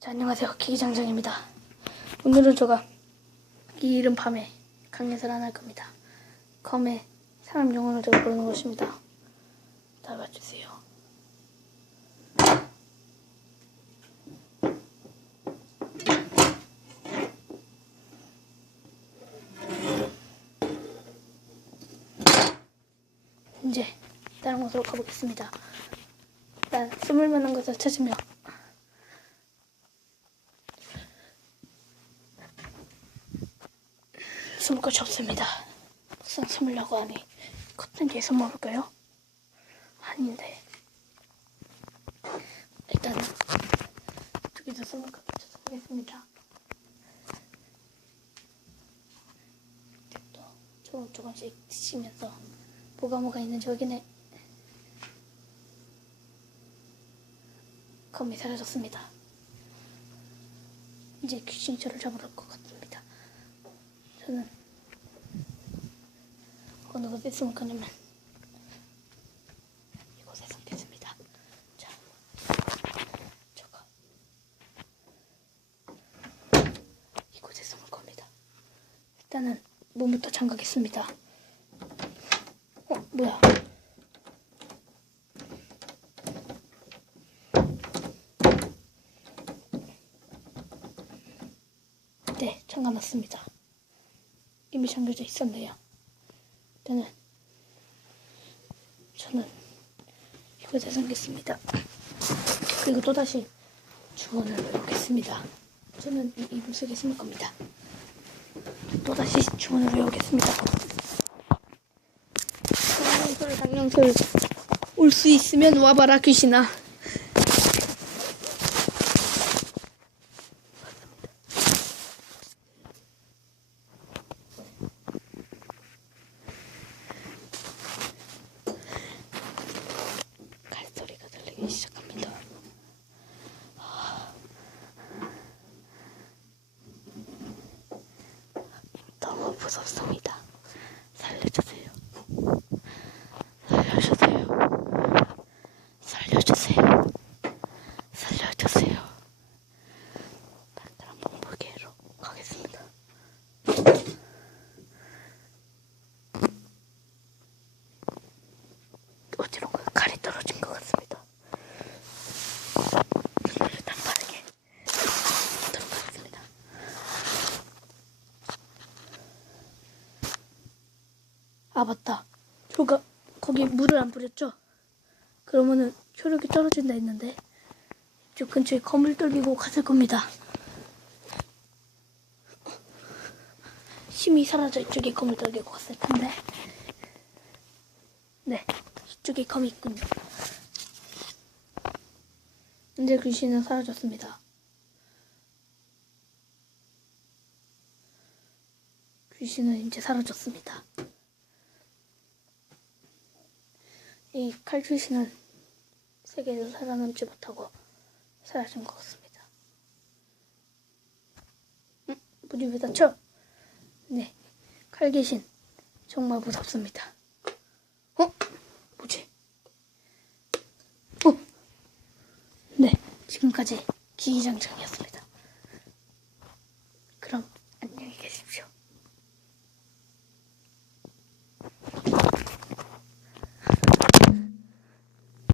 자, 안녕하세요. 기기장장입니다. 오늘은 제가 이 이른 밤에 강연을 안할 겁니다. 검에 사람 영혼을 제가 부르는 것입니다. 다 봐주세요. 이제 다른 곳으로 가보겠습니다. 일단 숨을 만한 것을 찾으며 숨을 곳이 없습니다. 막상 숨으려고 하니 커튼 뒤에 숨어볼까요? 아닌데 일단은 저기서 숨을 것 찾아보겠습니다. 또 조금 조금씩 드시면서 뭐가 뭐가 있는지 확인해 검이 사라졌습니다. 이제 귀신 저를 올것 같습니다. 저는 어느 곳에 숨을 거냐면 이곳에 숨겠습니다. 자, 저거 이곳에 숨을 겁니다. 일단은 문부터 잠가겠습니다. 어, 뭐야? 네, 잠가놨습니다. 이미 잠겨져 있었네요. 일단은 저는 이곳에 잠겼습니다. 그리고 또다시 주원을 외우겠습니다. 저는 이 이불 속에 숨을 겁니다. 또다시 주원을 외우겠습니다. 장영철, 장영철. 올수 있으면 와봐라, 귀신아. 칼소리가 들리기 시작합니다. 너 무 무섭습니다. 살려주세요. 살려주세요. 살려주세요. 다른 몸무게로 가겠습니다. 어디론가 칼이 떨어진 것 같습니다. 일단 빠르게 들어가겠습니다. 아 맞다. 저가 거기 물을 안 뿌렸죠? 그러면은 효력이 떨어진다 했는데 이쪽 근처에 검을 떨기고 갔을 겁니다. 힘이 사라져 이쪽에 검을 떨기고 갔을 텐데 네 이쪽에 검이 있군요. 근데 귀신은 사라졌습니다. 귀신은 이제 사라졌습니다. 이 칼귀신은 세계에서 살아남지 못하고 사라진 것 같습니다. 음, 문이 왜 닫혀? 네, 칼귀신 정말 무섭습니다. 어? 뭐지? 어? 네, 지금까지 기기장장이었습니다.